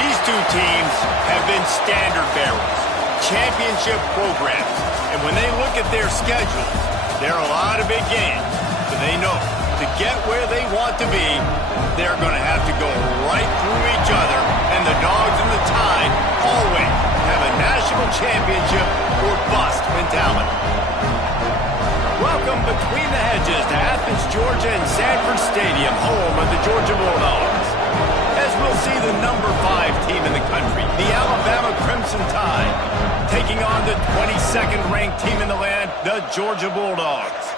These two teams have been standard bearers, championship programs. And when they look at their schedules, there are a lot of big games. But they know to get where they want to be, they're going to have to go right through each other. And the Dogs and the Tide always have a national championship or bust mentality. Welcome between the hedges to Athens, Georgia and Sanford Stadium, home of the Georgia Bulldogs. As we'll see the number 5 team in the country, the Alabama Crimson Tide, taking on the 22nd ranked team in the land, the Georgia Bulldogs.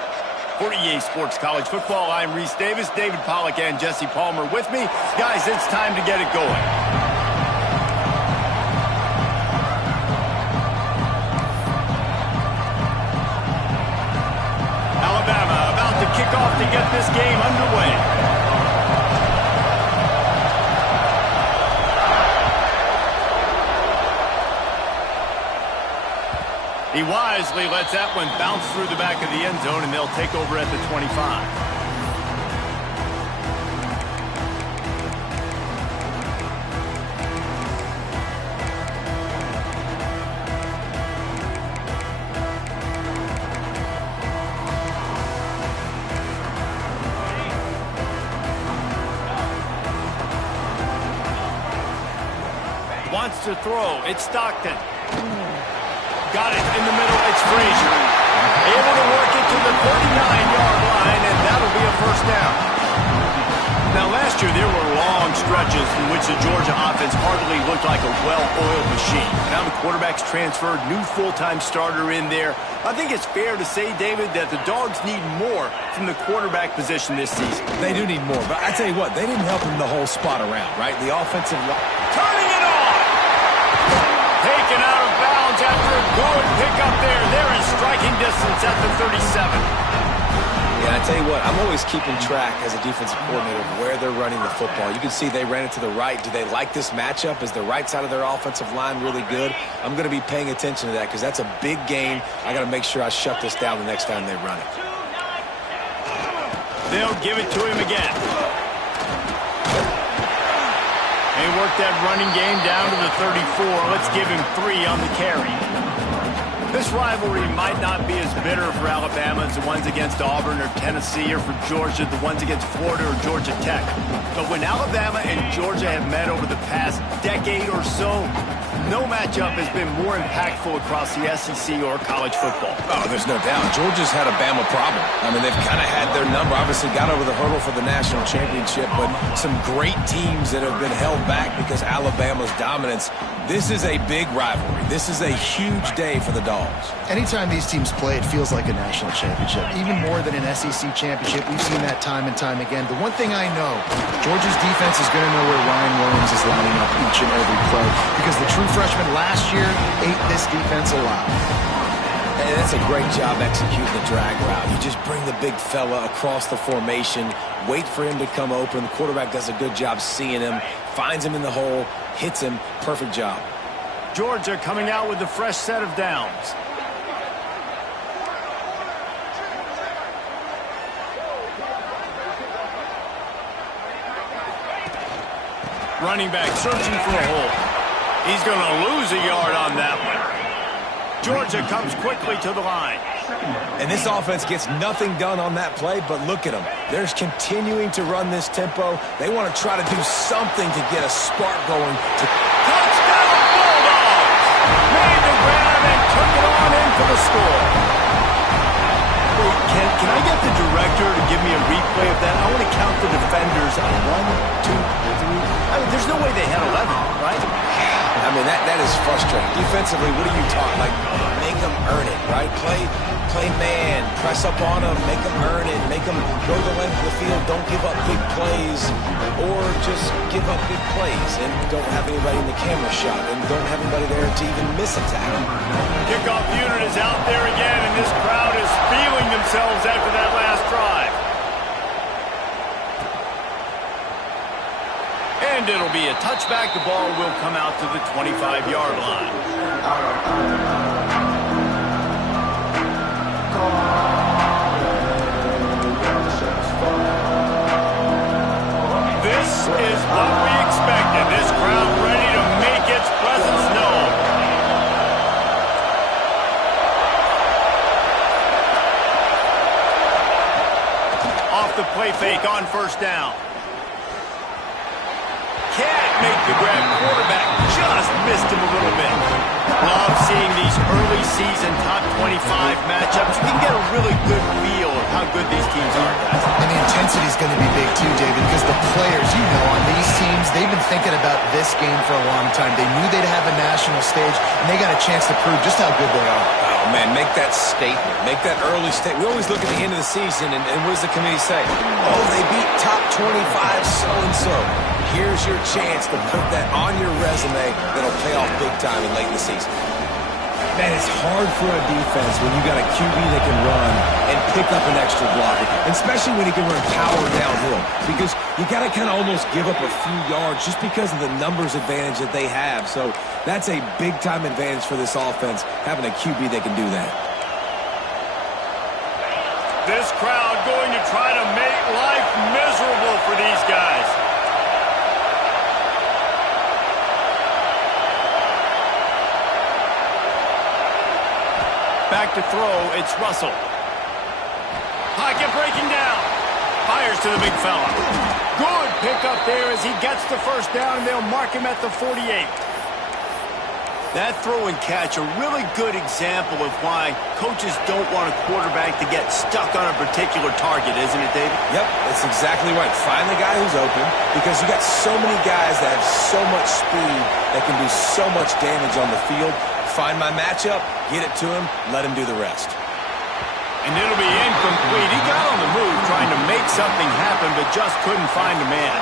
For EA Sports College Football, I'm Reese Davis, David Pollack and Jesse Palmer with me. Guys, it's time to get it going. Alabama about to kick off to get this game underway. He wisely lets that one bounce through the back of the end zone, and they'll take over at the 25. Wants to throw. It's Stockton. Got it in the middle. It's Frazier. Able to work it to the 39-yard line, and that'll be a first down. Now, last year, there were long stretches in which the Georgia offense hardly looked like a well-oiled machine. Now the quarterback's transferred, new full-time starter in there. I think it's fair to say, David, that the Dogs need more from the quarterback position this season. They do need more, but I tell you what, they didn't help him the whole spot around, right? The offensive line. Turning it on! Taken out of bounds after a good pickup there. They're in striking distance at the 37. Yeah, I tell you what, I'm always keeping track as a defensive coordinator of where they're running the football. You can see they ran it to the right. Do they like this matchup? Is the right side of their offensive line really good? I'm going to be paying attention to that because that's a big game. I got to make sure I shut this down the next time they run it. They'll give it to him again. They work that running game down to the 34. Let's give him 3 on the carry. This rivalry might not be as bitter for Alabama as the ones against Auburn or Tennessee, or for Georgia, the ones against Florida or Georgia Tech. But when Alabama and Georgia have met over the past decade or so, no matchup has been more impactful across the SEC or college football. Oh, there's no doubt. Georgia's had a Bama problem. I mean, they've kind of had their number. Obviously got over the hurdle for the national championship, but some great teams that have been held back because Alabama's dominance. This is a big rivalry. This is a huge day for the Dogs. Anytime these teams play, it feels like a national championship. Even more than an SEC championship. We've seen that time and time again. The one thing I know, Georgia's defense is going to know where Ryan Williams is lining up each and every play, because the true freshman last year ate this defense alive. And that's a great job executing the drag route. You just bring the big fella across the formation, wait for him to come open. The quarterback does a good job seeing him, finds him in the hole, hits him. Perfect job. Georgia coming out with a fresh set of downs. Running back searching for a hole. He's going to lose a yard on that one. Georgia comes quickly to the line. And this offense gets nothing done on that play, but look at them. They're continuing to run this tempo. They want to try to do something to get a spark going. Touchdown Bulldogs! Made the grab and took it on in for the score. Wait, can I get the director to give me a replay of that? I want to count the defenders. 1, 2, 3. I mean, there's no way they had 11, right? I mean, that is frustrating. Defensively, what are you taught? Like, make them earn it, right? Play man, press up on them, make them earn it, make them go the length of the field, don't give up big plays, or just give up big plays and don't have anybody in the camera shot and don't have anybody there to even miss a tackle. Kickoff unit is out there again, and this crowd is feeling themselves after that last drive. And it'll be a touchback. The ball will come out to the 25-yard line. This is what we expected. This crowd ready to play fake on first down. Can't make the grab. Quarterback just missed him a little bit. Love seeing these early season top 25 matchups. You can get a really good feel of how good these teams are, guys. And the intensity is going to be big too, David, because the players, you know, on these teams, they've been thinking about this game for a long time. They knew they'd have a national stage, and they got a chance to prove just how good they are. Oh, man, make that statement. Make that early statement. We always look at the end of the season, and what does the committee say? Oh, they beat top 25 so-and-so. Here's your chance to put that on your resume that'll pay off big time and late in the season. Man, it's hard for a defense when you got a QB that can run and pick up an extra blocker, especially when he can run power downhill, because you got to kind of almost give up a few yards just because of the numbers advantage that they have. So that's a big-time advantage for this offense, having a QB that can do that. This crowd going to try to make life miserable for these guys. Back to throw, it's Russell. Pocket breaking down. Fires to the big fella. Good pickup there as he gets the first down, and they'll mark him at the 48. That throw and catch, a really good example of why coaches don't want a quarterback to get stuck on a particular target, isn't it, David? Yep, that's exactly right. Find the guy who's open, because you got so many guys that have so much speed that can do so much damage on the field. Find my matchup, get it to him, let him do the rest. And it'll be incomplete. He got on the move trying to make something happen, but just couldn't find a man.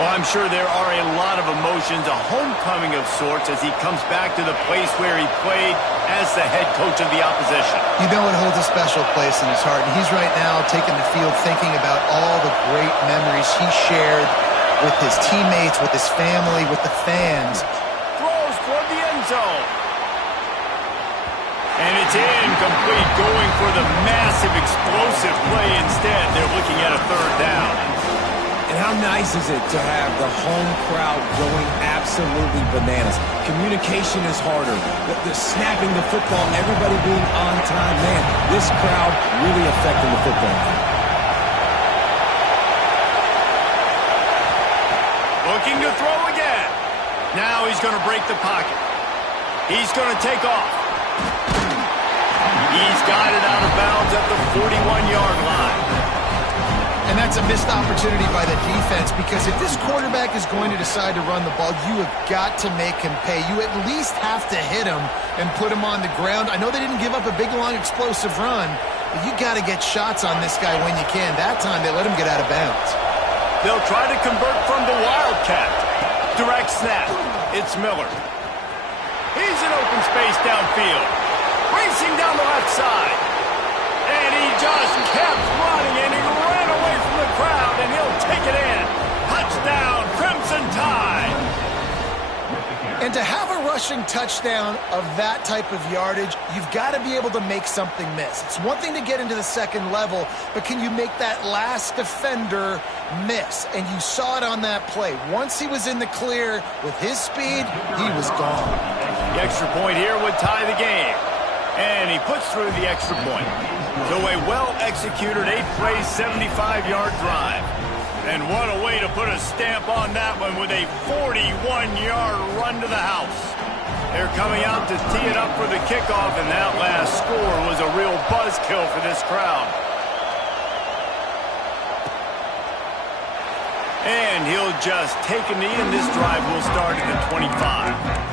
Well, I'm sure there are a lot of emotions, a homecoming of sorts, as he comes back to the place where he played as the head coach of the opposition. You know it holds a special place in his heart, and he's right now taking the field thinking about all the great memories he shared with his teammates, with his family, with the fans. Throws toward the end zone. And it's incomplete, going for the massive explosive play instead. They're looking at a third down. And how nice is it to have the home crowd going absolutely bananas? Communication is harder. The snapping the football, everybody being on time. Man, this crowd really affecting the football game. Looking to throw again. Now he's going to break the pocket. He's going to take off. He's got it out of bounds at the 41-yard line. And that's a missed opportunity by the defense, because if this quarterback is going to decide to run the ball, you have got to make him pay. You at least have to hit him and put him on the ground. I know they didn't give up a big, long, explosive run, but you got to get shots on this guy when you can. That time they let him get out of bounds. They'll try to convert from the Wildcat. Direct snap. It's Miller. He's in open space downfield. Racing down the left side. And he just kept running, and he ran away from the crowd, and he'll take it in. Touchdown, Crimson Tide. And to have a rushing touchdown of that type of yardage, you've got to be able to make something miss. It's one thing to get into the second level, but can you make that last defender miss? And you saw it on that play. Once he was in the clear with his speed, he was gone. The extra point here would tie the game. And he puts through the extra point. So a well-executed 8-play, 75-yard drive. And what a way to put a stamp on that one with a 41-yard run to the house. They're coming out to tee it up for the kickoff, and that last score was a real buzzkill for this crowd. And he'll just take a knee, and this drive will start at the 25.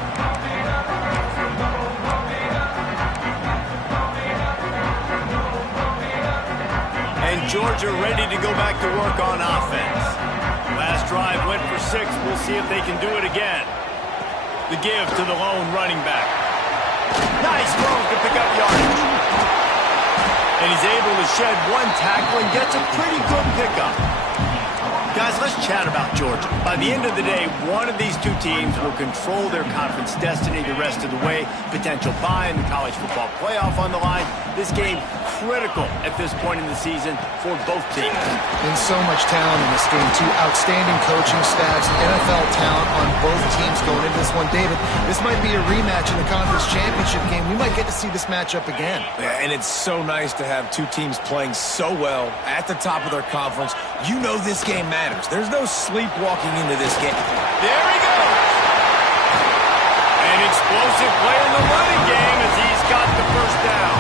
And Georgia ready to go back to work on offense. Last drive went for 6. We'll see if they can do it again. The give to the lone running back. Nice move to pick up yardage. And he's able to shed one tackle and gets a pretty good pickup. Guys, let's chat about Georgia. By the end of the day, one of these two teams will control their conference destiny the rest of the way. Potential bye in the college football playoff on the line. This game critical at this point in the season for both teams. And so much talent in this game, too. Outstanding coaching staffs, NFL talent on both teams going into this one. David, this might be a rematch in the conference championship game. We might get to see this matchup again. Yeah, and it's so nice to have two teams playing so well at the top of their conference. You know this game matters. There's no sleepwalking into this game. There he goes. An explosive play in the running game as he's got the first down.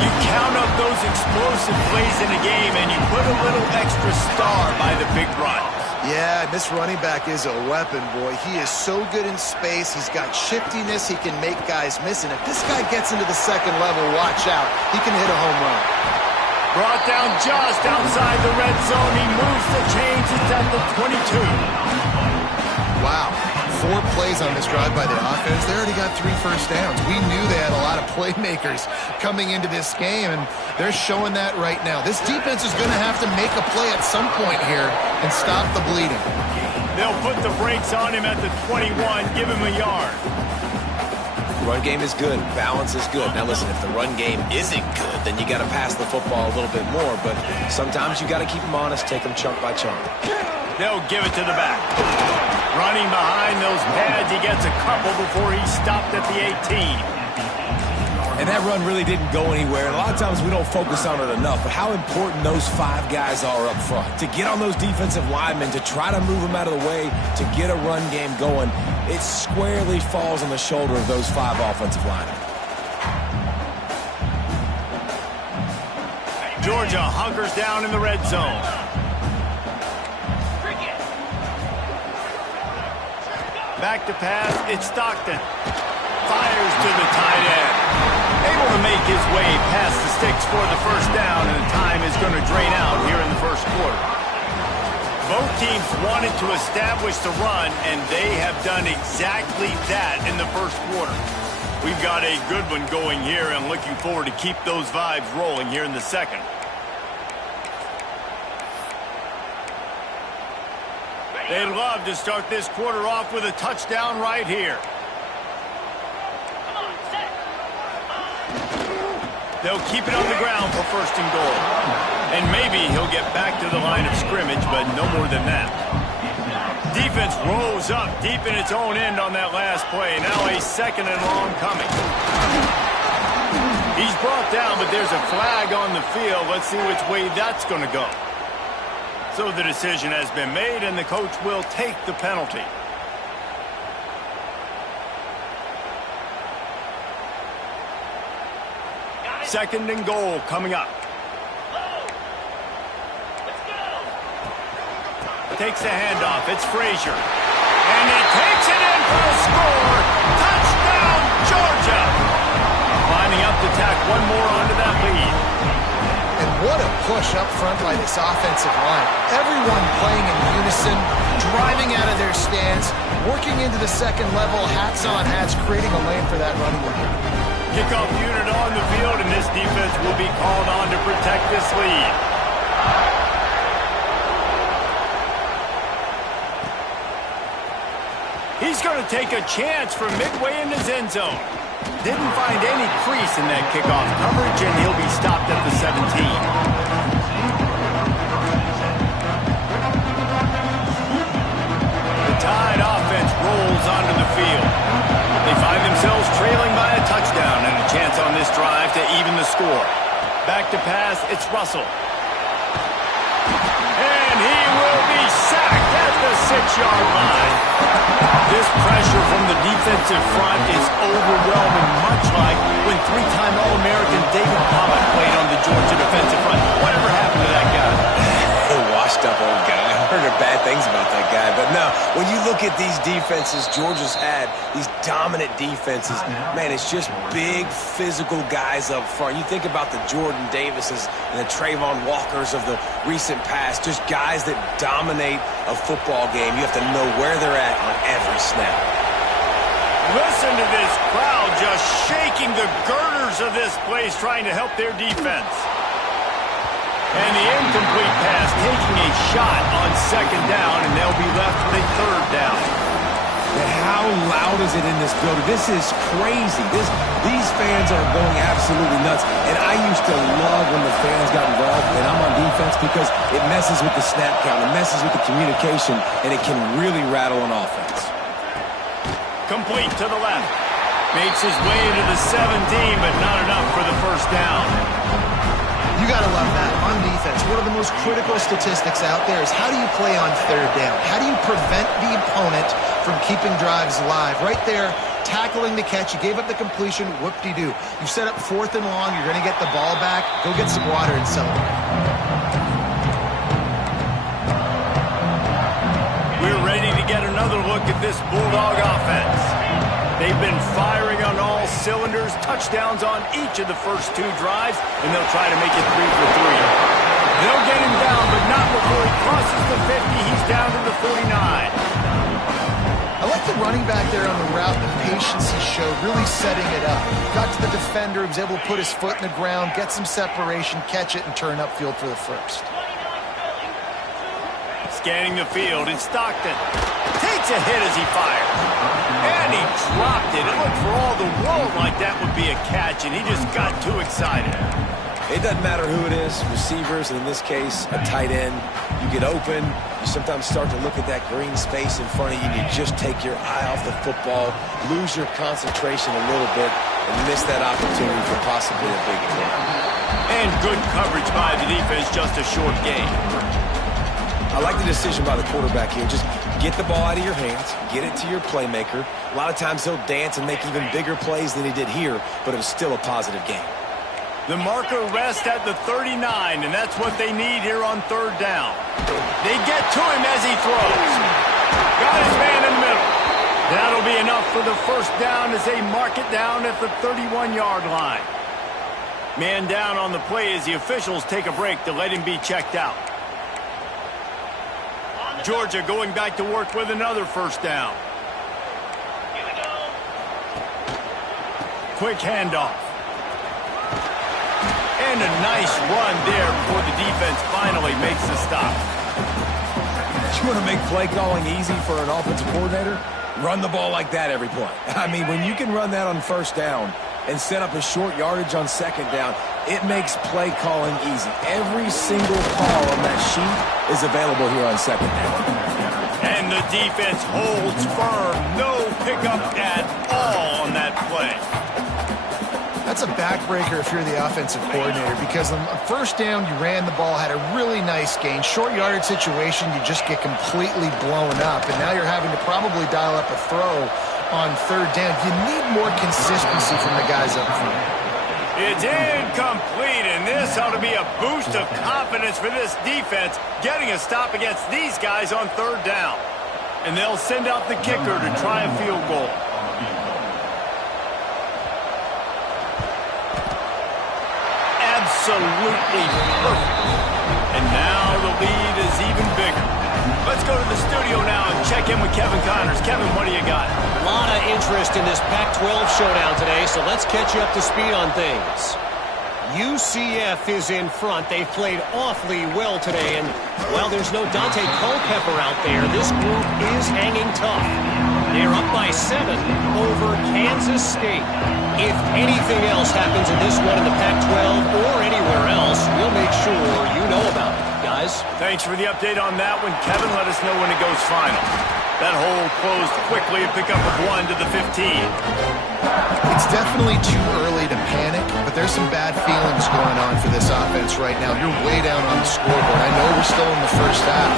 You count up those explosive plays in a game and you put a little extra star by the big run. Yeah, this running back is a weapon, boy. He is so good in space. He's got shiftiness. He can make guys miss. And if this guy gets into the second level, watch out. He can hit a home run. Brought down just outside the red zone. He moves the chains. It's at the 22. Wow. 4 plays on this drive by the offense. They already got 3 first downs. We knew they had a lot of playmakers coming into this game, and they're showing that right now. This defense is going to have to make a play at some point here and stop the bleeding. They'll put the brakes on him at the 21, give him a yard. Run game is good. Balance is good. Now listen, if the run game isn't good, then you got to pass the football a little bit more. But sometimes you got to keep them honest, take them chunk by chunk. They'll give it to the back. Running behind those pads, he gets a couple before he's stopped at the 18. And that run really didn't go anywhere. And a lot of times we don't focus on it enough, but how important those 5 guys are up front. To get on those defensive linemen, to try to move them out of the way, to get a run game going, it squarely falls on the shoulder of those 5 offensive linemen. Georgia hunkers down in the red zone. Back to pass, it's Stockton. Fires to the tight end. Able to make his way past the sticks for the first down, and the time is going to drain out here in the first quarter. Both teams wanted to establish the run, and they have done exactly that in the first quarter. We've got a good one going here, and looking forward to keep those vibes rolling here in the second. They'd love to start this quarter off with a touchdown right here. They'll keep it on the ground for first and goal. And maybe he'll get back to the line of scrimmage, but no more than that. Defense rose up deep in its own end on that last play. Now a second and long coming. He's brought down, but there's a flag on the field. Let's see which way that's going to go. So the decision has been made, and the coach will take the penalty. Second and goal coming up. Takes the handoff. It's Frazier. And he takes it in for a score. Touchdown, Georgia. Lining up to tack one more onto that lead. And what a push up front by this offensive line. Everyone playing in unison, driving out of their stance, working into the second level, hats on hats, creating a lane for that running game. Kickoff unit on the field, and this defense will be called on to protect this lead. He's going to take a chance from midway in his end zone. Didn't find any crease in that kickoff coverage, and he'll be stopped at the 17. The Tide offense rolls onto the field. They find themselves trailing by a touchdown and a chance on this drive to even the score. Back to pass, it's Russell. And he will be sacked at the 6-yard line. This pressure from the defensive front is overwhelming, much like when 3-time All-American David Pollock played on the Georgia defensive front. Whatever happened to that guy? A washed up old guy. I heard bad things about that guy. But no, when you look at these defenses Georgia's had, these dominant defenses, man, it's just big, physical guys up front. You think about the Jordan Davises and the Trayvon Walkers of the recent past, just guys that dominate a football game. You have to know where they're at on every snap. Listen to this crowd just shaking the girders of this place, trying to help their defense. And the incomplete pass taking a shot on second down, and they'll be left with a third down. And how loud is it in this building? This is crazy. These fans are going absolutely nuts. And I used to love when the fans got involved, and I'm on defense, because it messes with the snap count, it messes with the communication, and it can really rattle an offense. Complete to the left. Makes his way into the 17, but not enough for the first down. You got to love that. On defense, one of the most critical statistics out there is how do you play on third down? How do you prevent the opponent from keeping drives alive? Right there, tackling the catch. You gave up the completion. Whoop-de-doo. You set up 4th and long. You're going to get the ball back. Go get some water and celebrate. We're ready to get another look at this Bulldog offense. They've been firing on all cylinders, touchdowns on each of the first 2 drives, and they'll try to make it 3 for 3. They'll get him down, but not before he crosses the 50. He's down to the 49. I like the running back there on the route, the patience he showed, really setting it up. Got to the defender, he was able to put his foot in the ground, get some separation, catch it, and turn upfield for the first. Scanning the field, it's Stockton. Takes a hit as he fires. And he dropped it. It looked for all the world like that would be a catch, and he just got too excited. It doesn't matter who it is, receivers, and in this case, a tight end. You get open, you sometimes start to look at that green space in front of you, and you just take your eye off the football, lose your concentration a little bit, and miss that opportunity for possibly a big play. And good coverage by the defense, just a short gain. I like the decision by the quarterback here. Just get the ball out of your hands, get it to your playmaker. A lot of times he'll dance and make even bigger plays than he did here, but it was still a positive game. The marker rests at the 39, and that's what they need here on third down. They get to him as he throws. Got his man in the middle. That'll be enough for the first down as they mark it down at the 31-yard line. Man down on the play as the officials take a break to let him be checked out. Georgia going back to work with another first down. Quick handoff. And a nice run there before the defense finally makes the stop. You want to make play calling easy for an offensive coordinator? Run the ball like that every play. I mean, when you can run that on first down and set up a short yardage on second down, it makes play calling easy. Every single call on that sheet is available here on second down. And the defense holds firm. No pickup at all on that play. That's a backbreaker if you're the offensive coordinator, because on first down, you ran the ball, had a really nice gain. Short yardage situation, you just get completely blown up, and now you're having to probably dial up a throw on third down. You need more consistency from the guys up front. It's incomplete, and this ought to be a boost of confidence for this defense, getting a stop against these guys on third down. And they'll send out the kicker to try a field goal. Absolutely perfect. And now the lead is even bigger. Let's go to the studio now and check in with Kevin Connors. Kevin, what do you got? A lot of interest in this Pac-12 showdown today, so let's catch you up to speed on things. UCF is in front. They've played awfully well today, and while there's no Dante Culpepper out there, this group is hanging tough. They're up by 7 over Kansas State. If anything else happens in this one in the Pac-12 or anywhere else, we'll make sure you know about it, guys. Thanks for the update on that one, Kevin. Let us know when it goes final. That hole closed quickly and pick up a 1 to the 15. It's definitely too early to panic, but there's some bad feelings going on for this offense right now. You're way down on the scoreboard. I know we're still in the first half,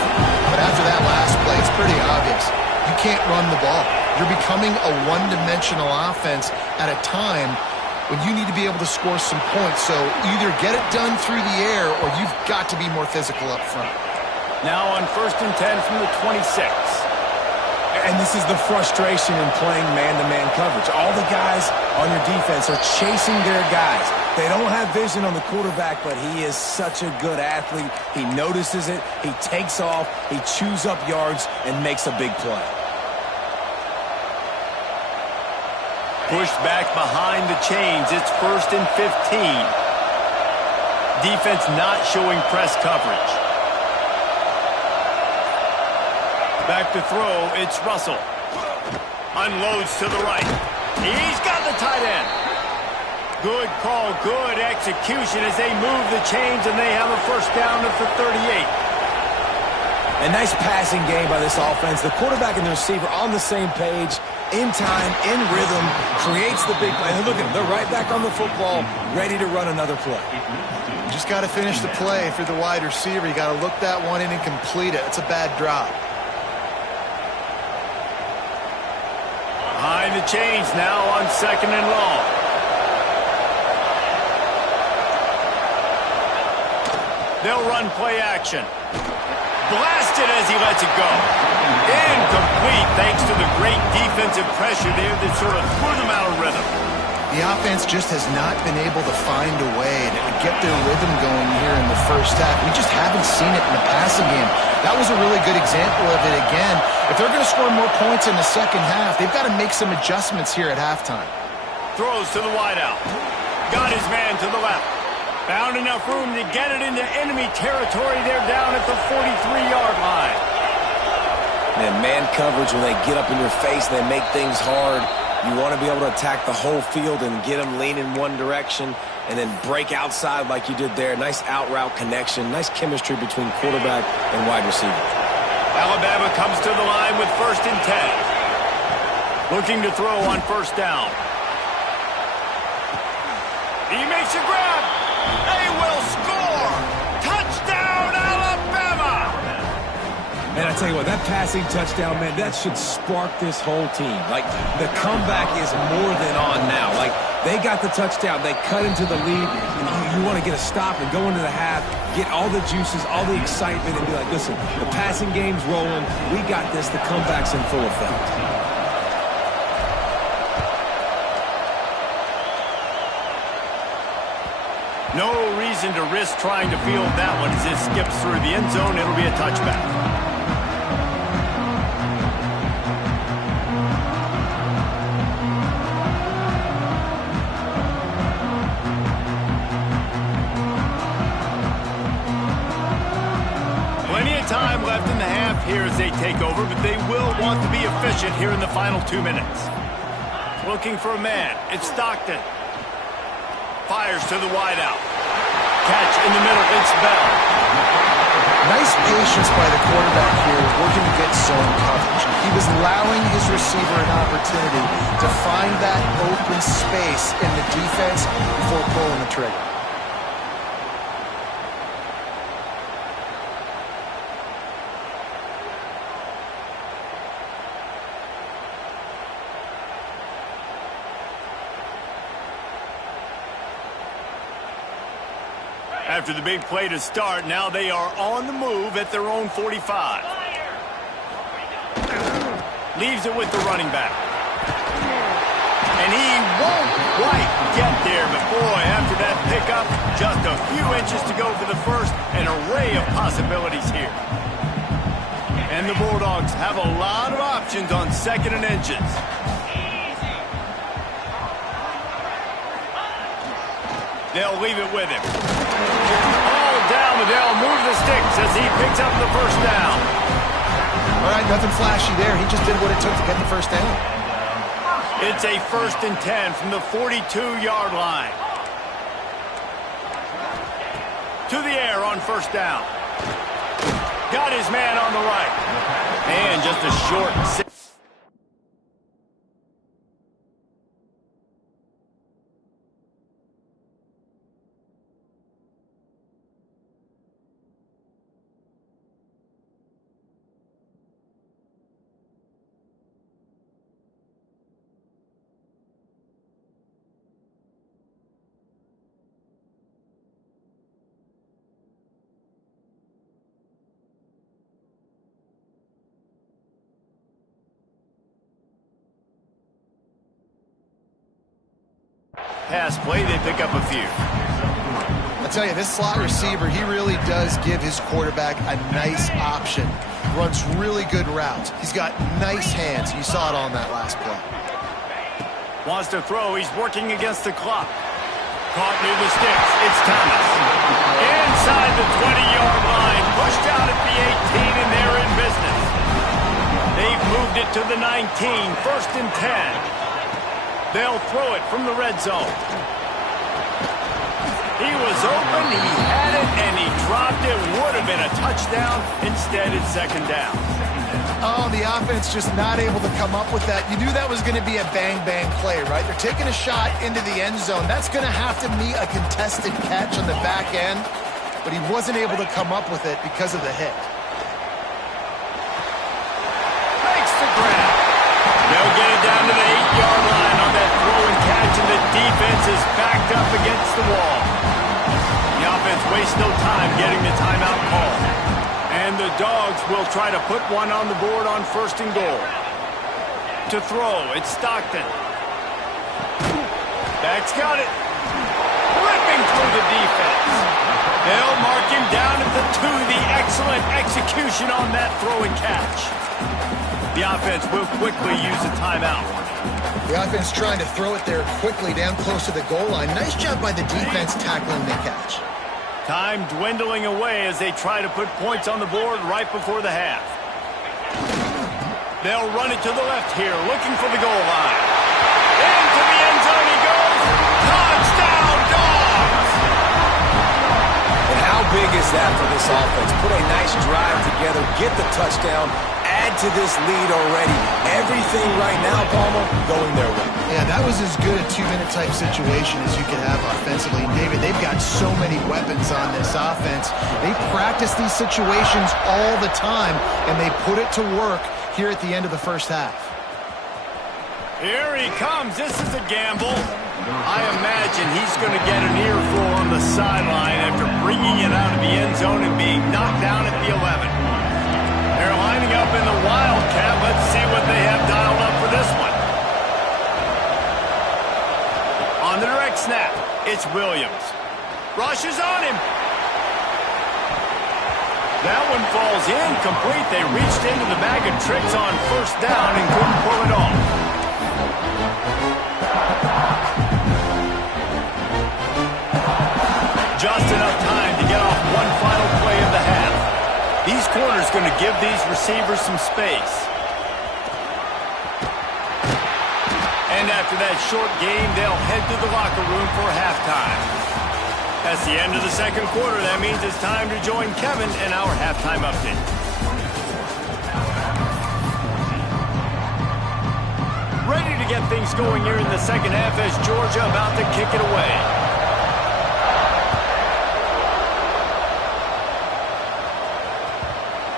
but after that last play, it's pretty obvious. You can't run the ball. You're becoming a one-dimensional offense at a time when you need to be able to score some points. So either get it done through the air or you've got to be more physical up front. Now on 1st and 10 from the 26. And this is the frustration in playing man-to-man coverage. All the guys on your defense are chasing their guys. They don't have vision on the quarterback, but he is such a good athlete. He notices it, he takes off, he chews up yards, and makes a big play. Pushed back behind the chains. It's 1st and 15. Defense not showing press coverage. Back to throw, it's Russell. Unloads to the right. He's got the tight end. Good call, good execution as they move the chains, and they have a first down at the 38. A nice passing game by this offense. The quarterback and the receiver on the same page, in time, in rhythm, creates the big play. And look at them, they're right back on the football, ready to run another play. You just got to finish the play if you're the wide receiver. You got to look that one in and complete it. It's a bad drop. Behind the chains now on 2nd and long. They'll run play action. Blasted as he lets it go. Incomplete thanks to the great defensive pressure there that sort of threw them out of rhythm. The offense just has not been able to find a way to get their rhythm going here in the first half. We just haven't seen it in the passing game. That was a really good example of it again. If they're going to score more points in the second half, they've got to make some adjustments here at halftime. Throws to the wideout. Got his man to the left. Found enough room to get it into enemy territory. They're down at the 43-yard line. Man coverage, when they get up in your face, they make things hard. You want to be able to attack the whole field and get them lean in one direction and then break outside like you did there. Nice out route connection, nice chemistry between quarterback and wide receiver. Alabama comes to the line with 1st and 10. Looking to throw on 1st down. He makes a grab. They will score. Touchdown, Alabama. And I tell you what, that passing touchdown, man, that should spark this whole team. Like, the comeback is more than on now. Like, they got the touchdown. They cut into the lead. You want to get a stop and go into the half, get all the juices, all the excitement, and be like, listen, the passing game's rolling. We got this. The comeback's in full effect. No reason to risk trying to field that one as it skips through the end zone. It'll be a touchback. Plenty of time left in the half here as they take over, but they will want to be efficient here in the final 2 minutes. Looking for a man. It's Stockton. Fires to the wideout. Catch in the middle. It's Bell. Nice patience by the quarterback here, working against zone coverage. He was allowing his receiver an opportunity to find that open space in the defense before pulling the trigger. After the big play to start, now they are on the move at their own 45. Leaves it with the running back. And he won't quite get there, but boy, after that pickup, just a few inches to go for the first, an array of possibilities here. And the Bulldogs have a lot of options on 2nd and inches. They'll leave it with him. All down, but they'll move the sticks as he picks up the first down. All right, nothing flashy there. He just did what it took to get the first down. It's a 1st and 10 from the 42-yard line. To the air on 1st down. Got his man on the right. And just a short 6. Pass play, they pick up a few. I tell you, this slot receiver, he really does give his quarterback a nice option. Runs really good routes. He's got nice hands. You saw it on that last play. Wants to throw. He's working against the clock. Caught near the sticks. It's Thomas. Inside the 20-yard line. Pushed out at the 18, and they're in business. They've moved it to the 19. 1st and 10. They'll throw it from the red zone. He was open, he had it, and he dropped it. Would have been a touchdown. Instead, it's 2nd down. Oh, the offense just not able to come up with that. You knew that was going to be a bang-bang play, right? They're taking a shot into the end zone. That's going to have to meet a contested catch on the back end, but he wasn't able to come up with it because of the hit. Makes the grab. They'll get it down to the 8-yard line on that throw and catch, and the defense is backed up against the wall. The offense wastes no time getting the timeout call. And the Dogs will try to put one on the board on 1st and goal. To throw, it's Stockton. Dak's got it. Ripping through the defense. They'll mark him down at the 2. The excellent execution on that throw and catch. The offense will quickly use a timeout. The offense trying to throw it there quickly down close to the goal line. Nice job by the defense tackling the catch. Time dwindling away as they try to put points on the board right before the half. They'll run it to the left here, looking for the goal line. Into the end zone he goes. Touchdown, Dogs! And how big is that for this offense? Put a nice drive together, get the touchdown, add to this lead already. Everything right now, Palmer, going their way. Yeah, that was as good a 2-minute type situation as you could have offensively. And David, they've got so many weapons on this offense. They practice these situations all the time, and they put it to work here at the end of the first half. Here he comes. This is a gamble. I imagine he's going to get an earful on the sideline after bringing it out of the end zone and being knocked down at the 11. They're lining up in the Wildcat. Let's see what they have dialed up for this one. On the direct snap, it's Williams. Rushes on him. That one falls incomplete. They reached into the bag of tricks on 1st down and couldn't pull it off. Just enough time to get off one final play of the half. These corners going to give these receivers some space. And after that short game, they'll head to the locker room for halftime. That's the end of the 2nd quarter. That means it's time to join Kevin in our halftime update. Ready to get things going here in the 2nd half as Georgia about to kick it away.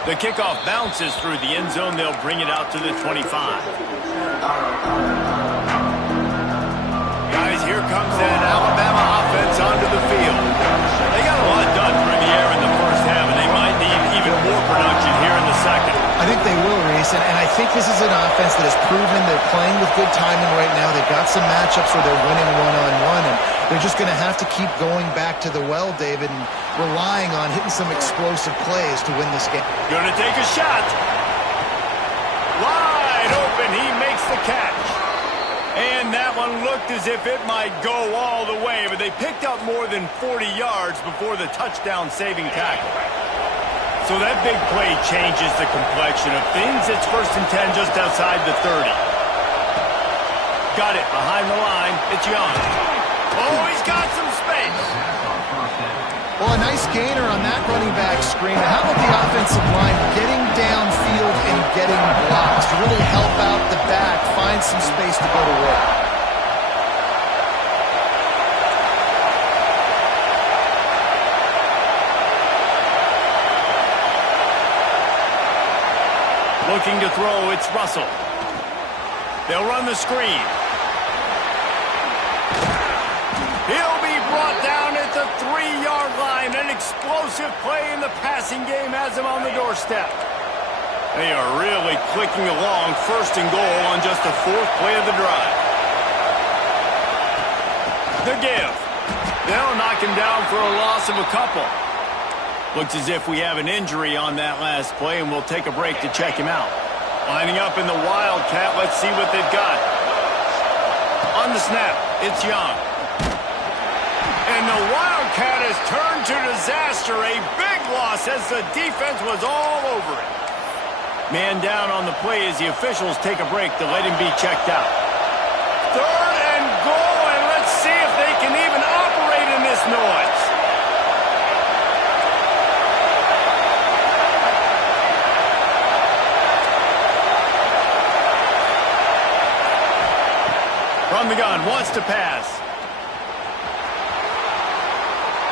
The kickoff bounces through the end zone. They'll bring it out to the 25. Guys, here comes that Alabama offense onto the field. They got a lot done through the air in the first half, and they might need even more production here in the 2nd. I think they will, Reese, and I think this is an offense that has proven they're playing with good timing right now. They've got some matchups where they're winning one-on-one, and they're just going to have to keep going back to the well, David, and relying on hitting some explosive plays to win this game. Going to take a shot. Wide open. He makes the catch. And that one looked as if it might go all the way, but they picked up more than 40 yards before the touchdown-saving tackle. So that big play changes the complexion of things. It's 1st and 10 just outside the 30. Got it behind the line. It's Young. Oh, he's got some space. Well, a nice gainer on that running back screen. How about the offensive line getting downfield and getting blocks to really help out the back, find some space to go to work? Looking to throw, it's Russell. They'll run the screen. He'll be brought down at the 3-yard line. An explosive play in the passing game has him on the doorstep. They are really clicking along, 1st and goal on just the 4th play of the drive. The give. They'll knock him down for a loss of a couple. Looks as if we have an injury on that last play, and we'll take a break to check him out. Lining up in the Wildcat, let's see what they've got. On the snap, it's Young. And the Wildcat has turned to disaster. A big loss as the defense was all over it. Man down on the play as the officials take a break to let him be checked out. 3rd and goal, and let's see if they can even operate in this noise. From the gun, wants to pass.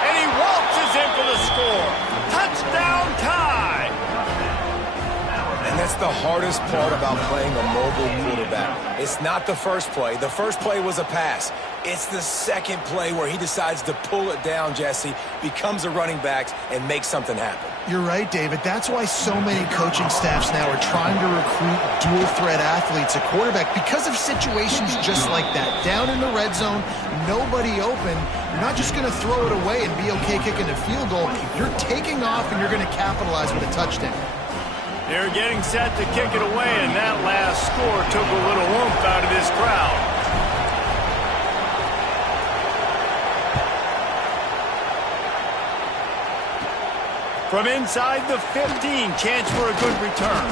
And he waltzes in for the score. Touchdown tie. And that's the hardest part about playing a mobile quarterback. It's not the first play. The first play was a pass. It's the second play where he decides to pull it down, Jesse, becomes a running back, and makes something happen. You're right, David. That's why so many coaching staffs now are trying to recruit dual-threat athletes at quarterback because of situations just like that. Down in the red zone, nobody open. You're not just going to throw it away and be okay kicking a field goal. You're taking off, and you're going to capitalize with a touchdown. They're getting set to kick it away, and that last score took a little oomph out of this crowd. From inside the 15, chance for a good return.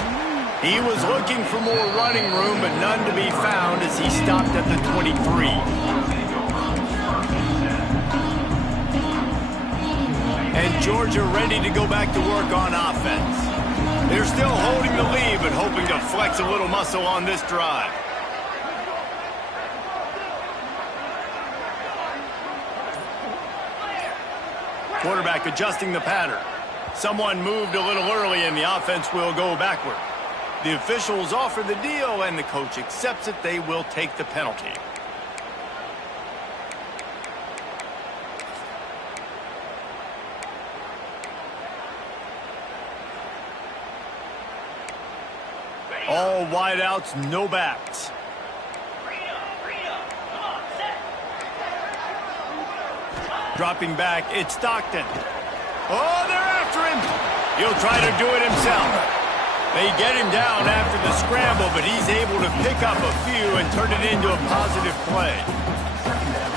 He was looking for more running room, but none to be found as he stopped at the 23. And Georgia ready to go back to work on offense. They're still holding the lead, but hoping to flex a little muscle on this drive. Quarterback adjusting the pattern. Someone moved a little early, and the offense will go backward. The officials offer the deal, and the coach accepts it. They will take the penalty. All wideouts, no backs. Dropping back, it's Stockton. Oh, they're after him. He'll try to do it himself. They get him down after the scramble, but he's able to pick up a few and turn it into a positive play.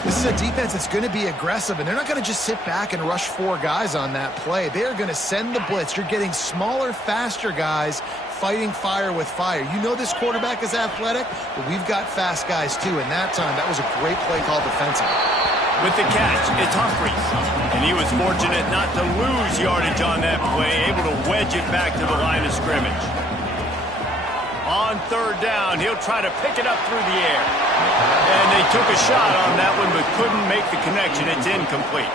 This is a defense that's going to be aggressive, and they're not going to just sit back and rush 4 guys on that play. They're going to send the blitz. You're getting smaller, faster guys fighting fire with fire. You know this quarterback is athletic, but we've got fast guys too, and that time that was a great play call defensively. With the catch, it's Humphries. And he was fortunate not to lose yardage on that play, able to wedge it back to the line of scrimmage. On 3rd down, he'll try to pick it up through the air. And they took a shot on that one, but couldn't make the connection. It's incomplete.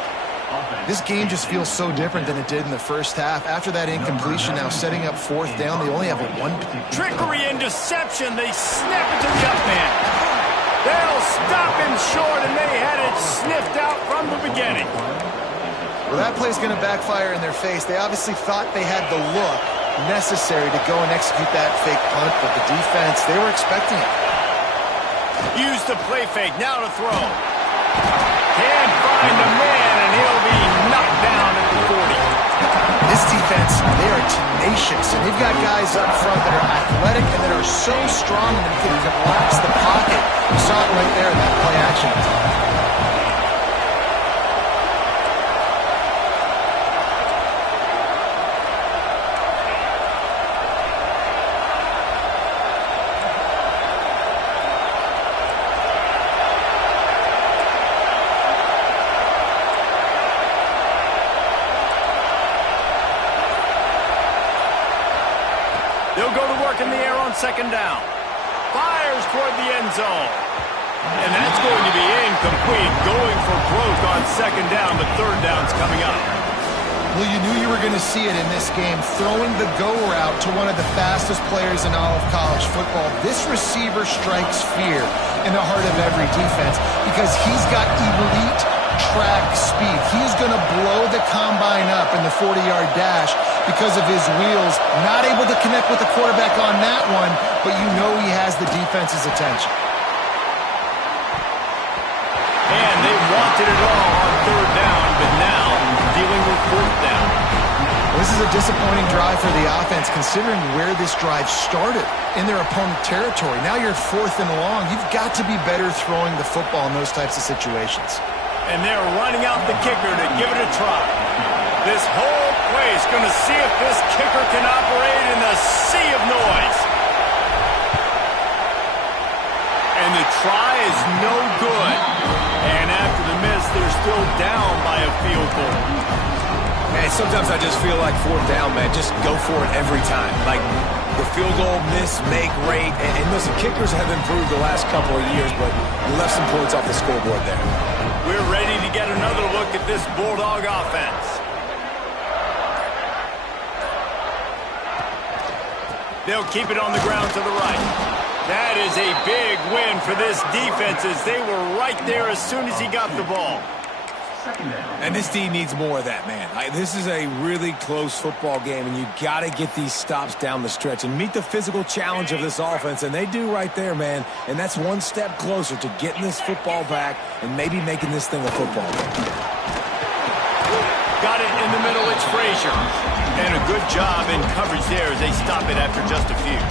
This game just feels so different than it did in the first half. After that incompletion, now setting up 4th down, they only have a 1. Trickery and deception. They snap it to the up man. They'll stop him short, and they had it sniffed out from the beginning. Well, that play's going to backfire in their face. They obviously thought they had the look necessary to go and execute that fake punt, but the defense, they were expecting it. Use the play fake, now to throw. Can't find the man, and he'll be knocked down at the 40. This defense, they are tenacious, and they've got guys up front that are athletic and that are so strong and that can collapse the pocket. You saw it right there in that play action. They'll go to work in the air on 2nd down. Fires toward the end zone. And that's going to be incomplete. Going for broke on 2nd down, but 3rd down's coming up. Well, you knew you were going to see it in this game. Throwing the go route to one of the fastest players in all of college football. This receiver strikes fear in the heart of every defense because he's got elite track speed. He's going to blow the combine up in the 40-yard dash because of his wheels. Not able to connect with the quarterback on that one, but you know he has the defense's attention. And they wanted it all on 3rd down, but now dealing with 4th down. This is a disappointing drive for the offense considering where this drive started in their opponent territory. Now you're 4th and long. You've got to be better throwing the football in those types of situations. And they're running out the kicker to give it a try. This whole play is going to see if this kicker can operate in the sea of noise. And the try is no good. And after the miss, they're still down by a field goal. Man, sometimes I just feel like fourth down, man. Just go for it every time. Like the field goal miss, make rate. And listen, kickers have improved the last couple of years, but you left some points off the scoreboard there. We're ready to get another look at this Bulldog offense. They'll keep it on the ground to the right. That is a big win for this defense as they were right there as soon as he got the ball. And this team needs more of that, man. This is a really close football game, and you got to get these stops down the stretch and meet the physical challenge of this offense, and they do right there, man. And that's one step closer to getting this football back and maybe making this thing a football game. Got it in the middle, it's Frazier. And a good job in coverage there as they stop it after just a few.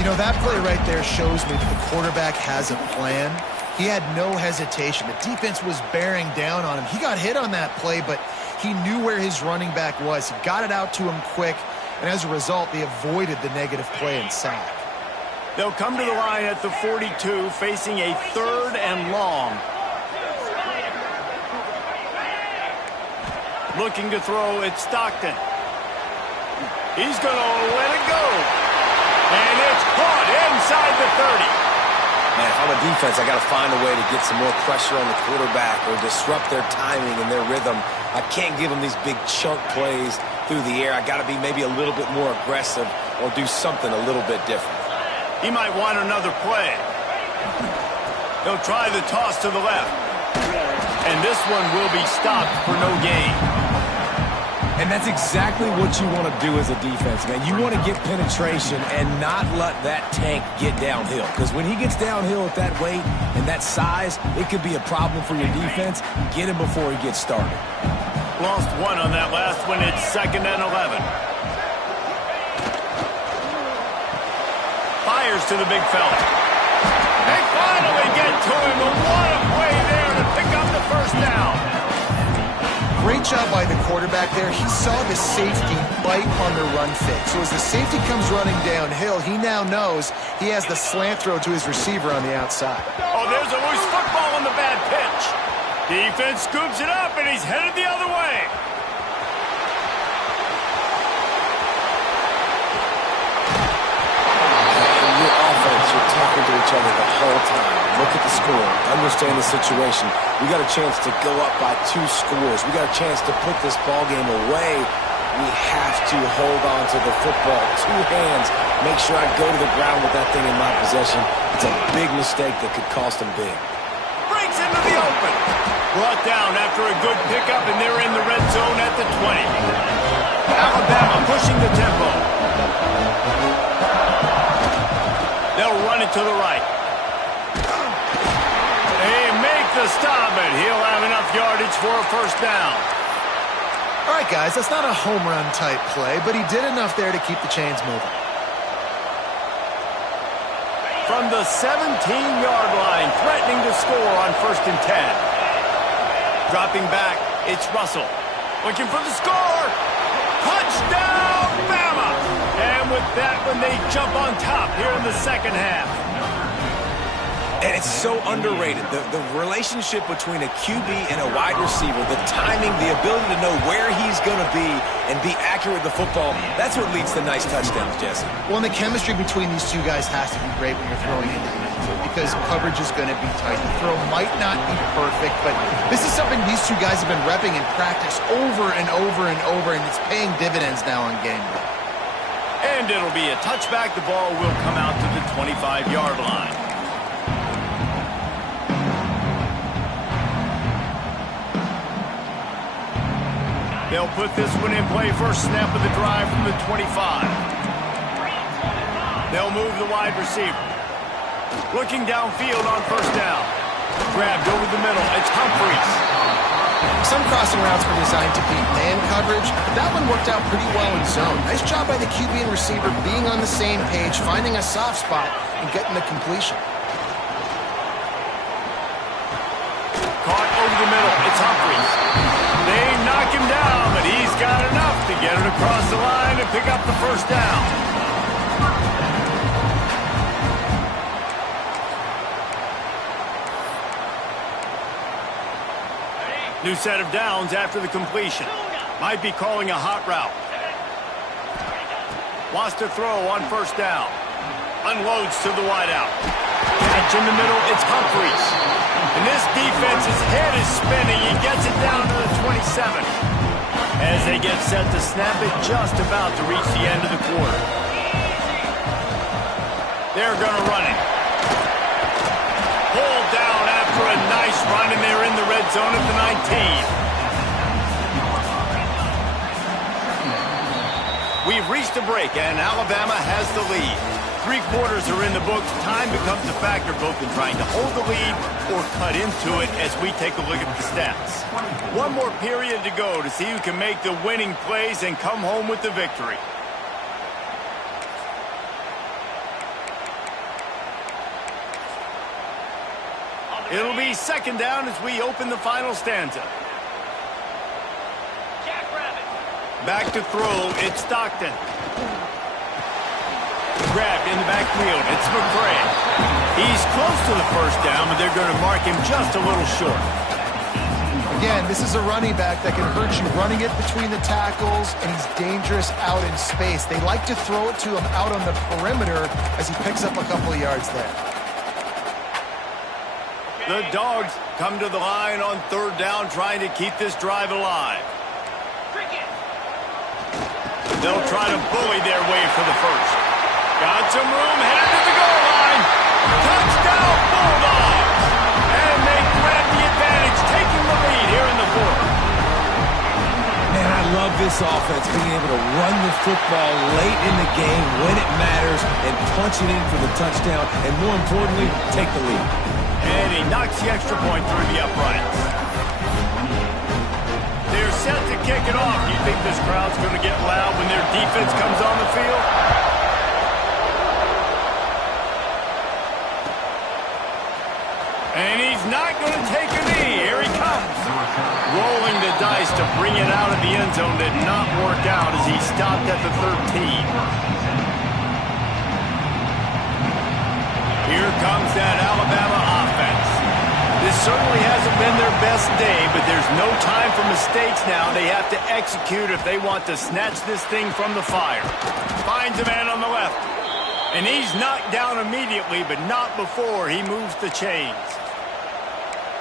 You know, that play right there shows me that the quarterback has a plan. He had no hesitation. The defense was bearing down on him. He got hit on that play, but he knew where his running back was. He got it out to him quick, and as a result, they avoided the negative play and sack. They'll come to the line at the 42, facing a 3rd and long. Looking to throw, it's Stockton. He's going to let it go. And it's caught inside the 30. Man, if I'm a defense, I got to find a way to get some more pressure on the quarterback or disrupt their timing and their rhythm. I can't give them these big chunk plays through the air. I got to be maybe a little bit more aggressive or do something a little bit different. He might want another play. He'll try the toss to the left. And this one will be stopped for no gain. And that's exactly what you want to do as a defense, man. You want to get penetration and not let that tank get downhill. Because when he gets downhill at that weight and that size, it could be a problem for your defense. Get him before he gets started. Lost one on that last one. It's 2nd and 11. Fires to the big fella. They finally get to him. And what a play there to pick up the first down. Great job by the quarterback there. He saw the safety bite on the run fake. So as the safety comes running downhill, he now knows he has the slant throw to his receiver on the outside. Oh, there's a loose football on the bad pitch. Defense scoops it up, and he's headed the other way. Your offense, you're talking to each other the whole time. Look at the score. Understand the situation. We got a chance to go up by 2 scores. We got a chance to put this ball game away. We have to hold on to the football. 2 hands. Make sure I go to the ground with that thing in my possession. It's a big mistake that could cost them big. Breaks into the open. Brought down after a good pickup, and they're in the red zone at the 20. Alabama pushing the tempo. They'll run it to the right. They make the stop, and he'll have enough yardage for a first down. All right, guys, that's not a home run type play, but he did enough there to keep the chains moving. From the 17-yard line, threatening to score on 1st and 10. Dropping back, it's Russell. Looking for the score. Touchdown, Bama! And with that one, they jump on top here in the second half. And it's so underrated. The relationship between a QB and a wide receiver, the timing, the ability to know where he's going to be and be accurate with the football, that's what leads to nice touchdowns, Jesse. Well, and the chemistry between these two guys has to be great when you're throwing into the end zone because coverage is going to be tight. The throw might not be perfect, but this is something these two guys have been repping in practice over and over and over, and it's paying dividends now on game day. And it'll be a touchback. The ball will come out to the 25-yard line. They'll put this one in play. First snap of the drive from the 25. They'll move the wide receiver. Looking downfield on first down. Grabbed over the middle. It's Humphries. Some crossing routes were designed to beat man coverage, but that one worked out pretty well in zone. Nice job by the QB and receiver being on the same page, finding a soft spot, and getting the completion. Caught the middle. It's Humphries. They knock him down, but he's got enough to get it across the line and pick up the first down. New set of downs after the completion. Might be calling a hot route. Wants to throw on first down. Unloads to the wideout. Catch in the middle, it's Humphries. And this defense's head is spinning. He gets it down to the 27. As they get set to snap it, just about to reach the end of the quarter. They're going to run it. Pulled down after a nice run, and they're in the red zone at the 19. We've reached a break, and Alabama has the lead. 3 quarters are in the books. Time becomes a factor both in trying to hold the lead or cut into it as we take a look at the stats. One more period to go to see who can make the winning plays and come home with the victory. It'll be second down as we open the final stanza. Back to throw, it's Stockton. Grabbed in the backfield, it's McCray. He's close to the first down, but they're going to mark him just a little short. Again, this is a running back that can hurt you running it between the tackles, and he's dangerous out in space. They like to throw it to him out on the perimeter as he picks up a couple of yards there. The Dogs come to the line on third down, trying to keep this drive alive. They'll try to bully their way for the first. Got some room, headed to the goal line. Touchdown, Bulldogs! And they grab the advantage, taking the lead here in the fourth. Man, I love this offense, being able to run the football late in the game when it matters and punch it in for the touchdown, and more importantly, take the lead. And he knocks the extra point through the uprights. They're set to kick it off. Do you think this crowd's going to get loud when their defense comes on the field? And he's not going to take a knee. Here he comes. Rolling the dice to bring it out of the end zone did not work out as he stopped at the 13. Here comes that Alabama offense. This certainly hasn't been their best day, but there's no time for mistakes now. They have to execute if they want to snatch this thing from the fire. Finds a man on the left. And he's knocked down immediately, but not before he moves the chains.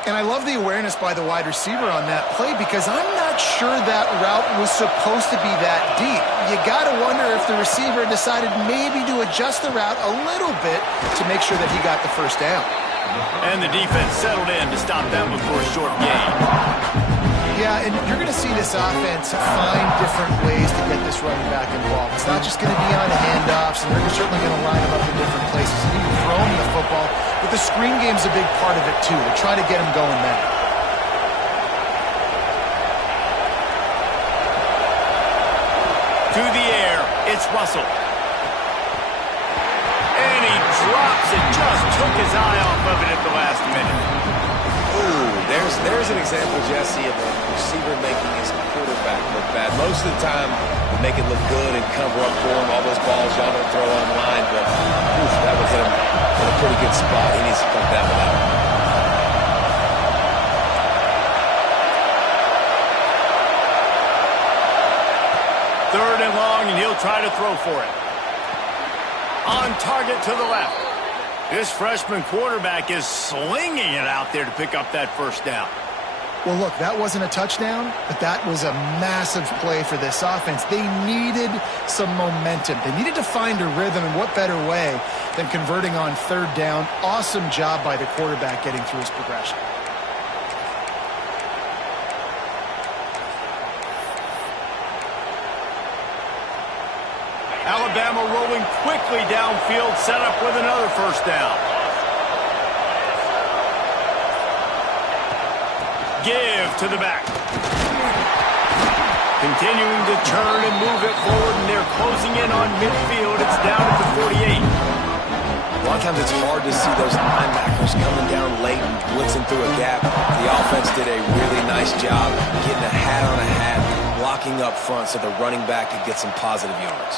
And I love the awareness by the wide receiver on that play because I'm not sure that route was supposed to be that deep. You got to wonder if the receiver decided maybe to adjust the route a little bit to make sure that he got the first down. And the defense settled in to stop that before a short gain. Yeah, and you're going to see this offense find different ways to get this running back involved. It's not just going to be on handoffs, and they're certainly going to line him up in different places. You need to throw him the football, but the screen game's a big part of it, too. They're trying to get him going there. To the air, it's Russell. And he drops it, just took his eye off of it at the last minute. Ooh, there's an example, Jesse, of a receiver making his quarterback look bad. Most of the time, they make it look good and cover up for him. All those balls y'all don't throw on the line, but oof, that would hit him in a pretty good spot. He needs to come down with that one. Third and long, and he'll try to throw for it. On target to the left. This freshman quarterback is slinging it out there to pick up that first down. Well, look, that wasn't a touchdown, but that was a massive play for this offense. They needed some momentum. They needed to find a rhythm, and what better way than converting on third down. Awesome job by the quarterback getting through his progression. Alabama rolling quickly downfield, set up with another first down. Give to the back. Continuing to turn and move it forward, and they're closing in on midfield. It's down at the 48. lot of times it's hard to see those linebackers coming down late and blitzing through a gap. The offense did a really nice job getting a hat on a hat, blocking up front so the running back could get some positive yards.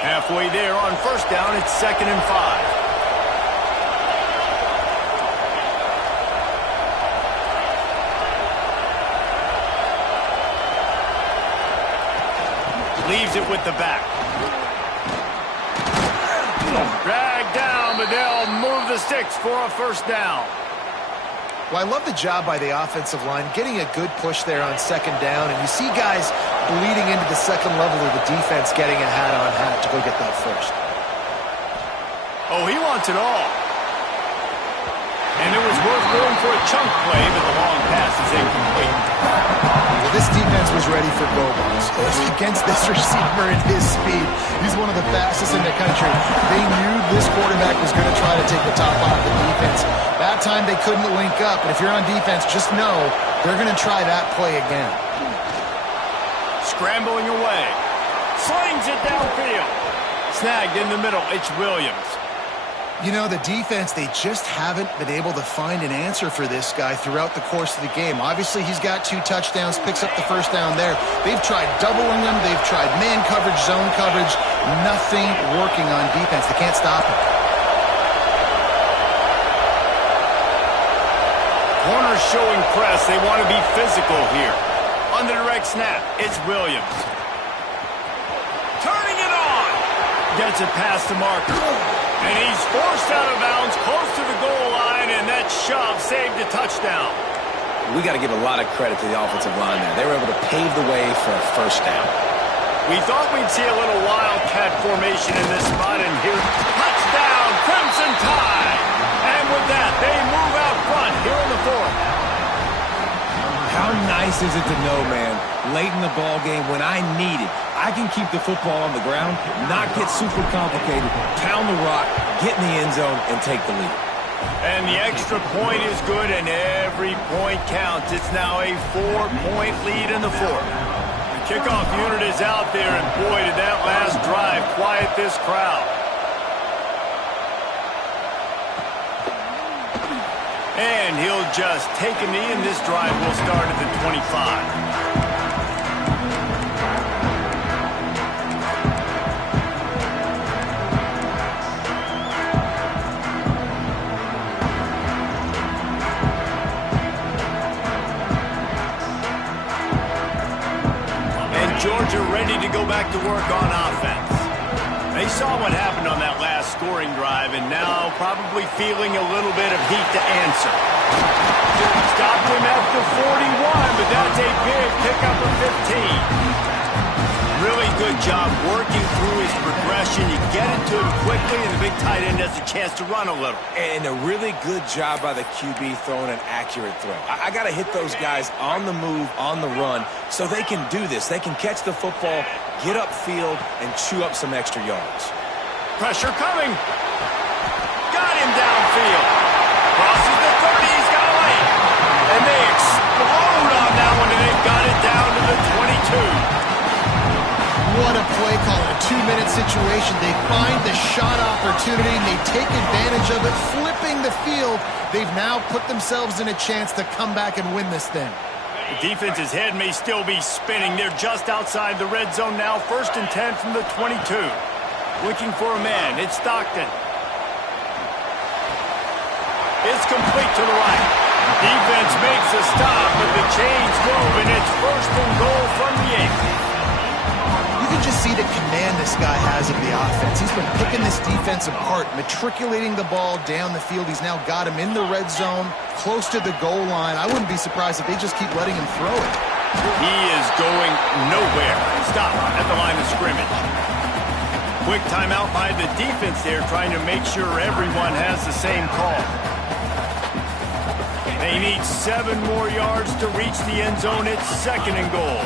Halfway there on first down, it's 2nd and 5. Leaves it with the back. Dragged down, but they'll move the sticks for a first down. Well, I love the job by the offensive line, getting a good push there on 2nd down, and you see guys bleeding into the second level of the defense getting a hat-on-hat to go get that first. Oh, he wants it all. And it was worth going for a chunk play, but the long pass is incomplete. Well, this defense was ready for go balls. Against this receiver and his speed, he's one of the fastest in the country. They knew this quarterback was going to try to take the top off the defense. That time they couldn't link up, but if you're on defense, just know they're going to try that play again. Scrambling away. Slings it downfield. Snagged in the middle. It's Williams. You know, the defense, they just haven't been able to find an answer for this guy throughout the course of the game. Obviously, he's got 2 touchdowns, picks up the first down there. They've tried doubling him. They've tried man coverage, zone coverage. Nothing working on defense. They can't stop him. Corners showing press. They want to be physical here. On the direct snap, it's Williams. Turning it on. Gets it past the marker. And he's forced out of bounds close to the goal line, and that shove saved a touchdown. We got to give a lot of credit to the offensive line there. They were able to pave the way for a first down. We thought we'd see a little wildcat formation in this spot, and here, touchdown, Crimson Tide. And with that, they move out front here in the 4th. How nice is it to know, man, late in the ball game when I need it, I can keep the football on the ground, not get super complicated, pound the rock, get in the end zone, and take the lead. And the extra point is good, and every point counts. It's now a 4-point lead in the 4th. The kickoff unit is out there, and boy, did that last drive quiet this crowd. And he'll just take a knee, and this drive will start at the 25. Georgia ready to go back to work on offense. They saw what happened on that last scoring drive, and now probably feeling a little bit of heat to answer. Stopped him at the 41, but that's a big pickup of 15. Really good job working through his progression. You get it to him quickly, and the big tight end has a chance to run a little. And a really good job by the QB throwing an accurate throw. I got to hit those guys on the move, on the run, so they can do this. They can catch the football, get upfield, and chew up some extra yards. Pressure coming. Got him downfield. Crosses the 30. He's got a lane. And they explode on that one, and they got it down to the 22. What a play call in a 2-minute situation. They find the shot opportunity, and they take advantage of it, flipping the field. They've now put themselves in a chance to come back and win this thing. The defense's head may still be spinning. They're just outside the red zone now. 1st and 10 from the 22. Looking for a man. It's Stockton. It's complete to the right. Defense makes a stop, but the chains move, and it's 1st and goal from the 8. You can just see the command this guy has of the offense. He's been picking this defense apart, matriculating the ball down the field. He's now got him in the red zone, close to the goal line. I wouldn't be surprised if they just keep letting him throw it. He is going nowhere. Stop at the line of scrimmage. Quick timeout by the defense there, trying to make sure everyone has the same call. They need 7 more yards to reach the end zone. It's 2nd and goal.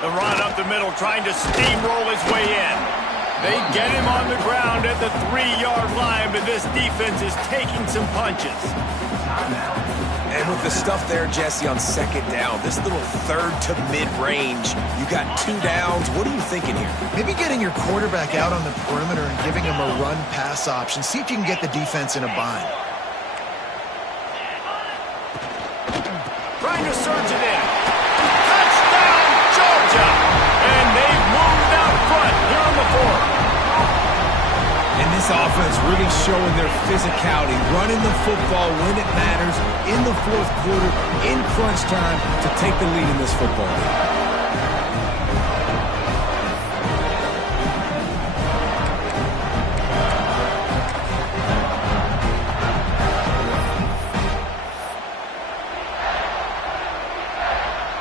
The run up the middle, trying to steamroll his way in. They get him on the ground at the 3-yard line, but this defense is taking some punches. And with the stuff there, Jesse, on second down, this little third to mid-range, you got 2 downs. What are you thinking here? Maybe getting your quarterback out on the perimeter and giving him a run-pass option. See if you can get the defense in a bind. Trying to surge it in. Touchdown, Georgia! And they've moved out front here on the 4th. And this offense really showing their physicality, running the football when it matters, in the 4th quarter, in crunch time, to take the lead in this football game.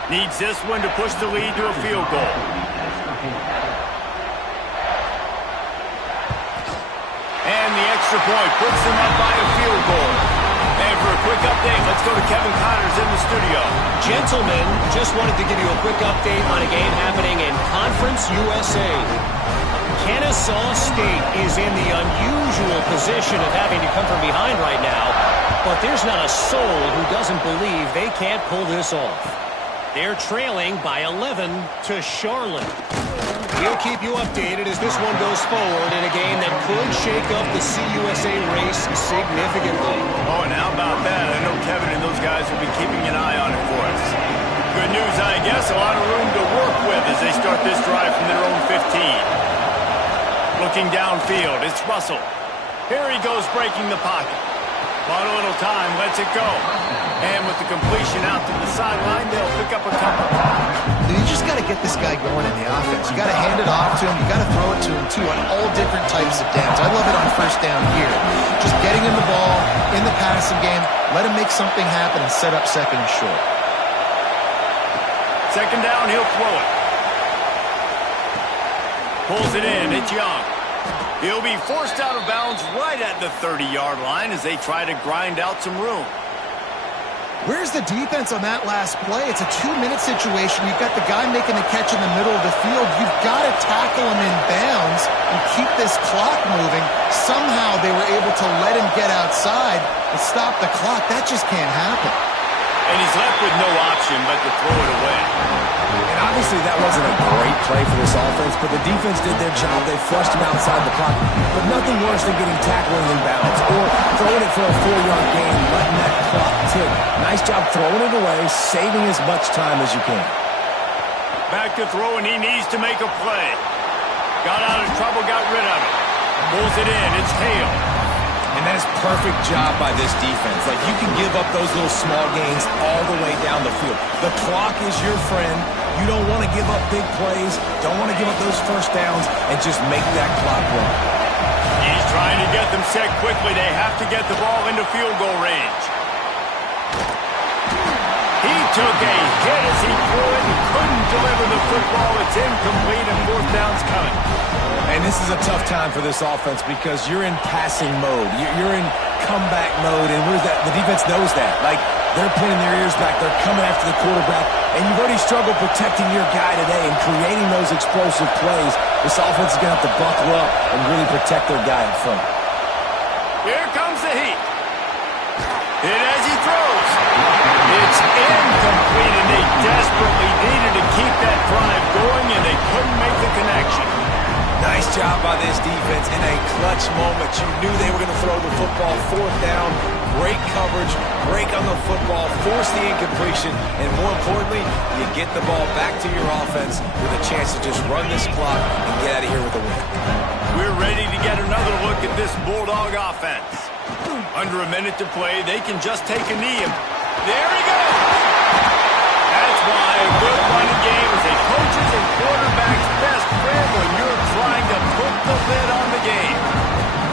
Needs this one to push the lead to a field goal. And the extra point puts them up by a field goal. And for a quick update, let's go to Kevin Connors in the studio. Gentlemen, just wanted to give you a quick update on a game happening in Conference USA. Kennesaw State is in the unusual position of having to come from behind right now, but there's not a soul who doesn't believe they can't pull this off. They're trailing by 11 to Charlotte. We'll keep you updated as this one goes forward in a game that could shake up the CUSA race significantly. Oh, and how about that? I know Kevin and those guys will be keeping an eye on it for us. Good news, I guess. A lot of room to work with as they start this drive from their own 15. Looking downfield, it's Russell. Here he goes breaking the pocket. Bought a little time, lets it go. And with the completion out to the sideline, they'll pick up a couple. You just got to get this guy going in the offense. You got to hand it off to him. You got to throw it to him, too, on all different types of downs. I love it on first down here. Just getting him the ball in the passing game, let him make something happen and set up second and short. Second down, he'll throw it. Pulls it in, it's Young. He'll be forced out of bounds right at the 30-yard line as they try to grind out some room. Where's the defense on that last play? It's a 2-minute situation. You've got the guy making the catch in the middle of the field. You've got to tackle him in bounds and keep this clock moving. Somehow they were able to let him get outside and stop the clock. That just can't happen. And he's left with no option but to throw it away. And obviously that wasn't a great play for this offense, but the defense did their job. They flushed him outside the clock. But nothing worse than getting tackled in bounds or throwing it for a 4-yard gain, letting that clock tick. Nice job throwing it away, saving as much time as you can. Back to throw, and he needs to make a play. Got out of trouble, got rid of it. Pulls it in, it's Hale. And that is perfect job by this defense. Like, you can give up those little small gains all the way down the field. The clock is your friend. You don't want to give up big plays. Don't want to give up those first downs and just make that clock run. He's trying to get them set quickly. They have to get the ball into field goal range. He took a hit as he threw it and couldn't deliver the football. It's incomplete and 4th down's coming. And this is a tough time for this offense because you're in passing mode. You're in comeback mode, and where's that? The defense knows that. Like, they're pinning their ears back. They're coming after the quarterback, and you've already struggled protecting your guy today and creating those explosive plays. This offense is going to have to buckle up and really protect their guy in front. Here comes the heat. And as he throws, it's incomplete, and they desperately needed to keep that drive going, and they couldn't make the connection. Nice job by this defense in a clutch moment. You knew they were going to throw the football. 4th down, great coverage, break on the football, force the incompletion, and more importantly, you get the ball back to your offense with a chance to just run this clock and get out of here with a win. We're ready to get another look at this Bulldog offense. Under a minute to play, they can just take a knee. There he goes! That's why a good running game is a coach's and quarterback's best friend when you're trying to put the lid on the game.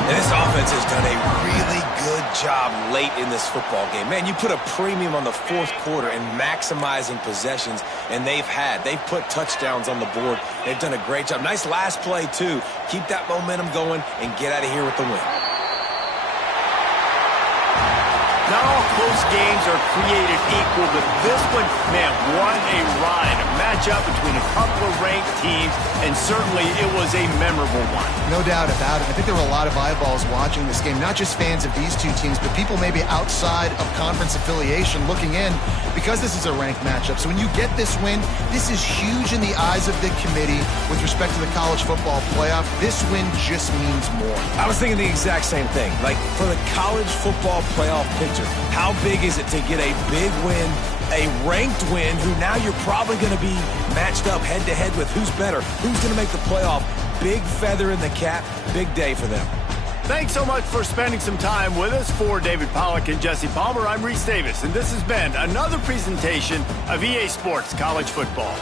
And this offense has done a really good job late in this football game. Man, you put a premium on the 4th quarter and maximizing possessions, and they've put touchdowns on the board. They've done a great job. Nice last play, too. Keep that momentum going and get out of here with the win. Not all close games are created equal, but this one, man, what a ride. A matchup between a couple of ranked teams, and certainly it was a memorable one. No doubt about it. I think there were a lot of eyeballs watching this game, not just fans of these two teams, but people maybe outside of conference affiliation looking in because this is a ranked matchup. So when you get this win, this is huge in the eyes of the committee with respect to the college football playoff. This win just means more. I was thinking the exact same thing. Like, for the college football playoff picture, how big is it to get a big win, a ranked win, who now you're probably going to be matched up head-to-head with who's better, who's going to make the playoff. Big feather in the cap, big day for them. Thanks so much for spending some time with us. For David Pollack and Jesse Palmer, I'm Reese Davis, and this has been another presentation of EA Sports College Football.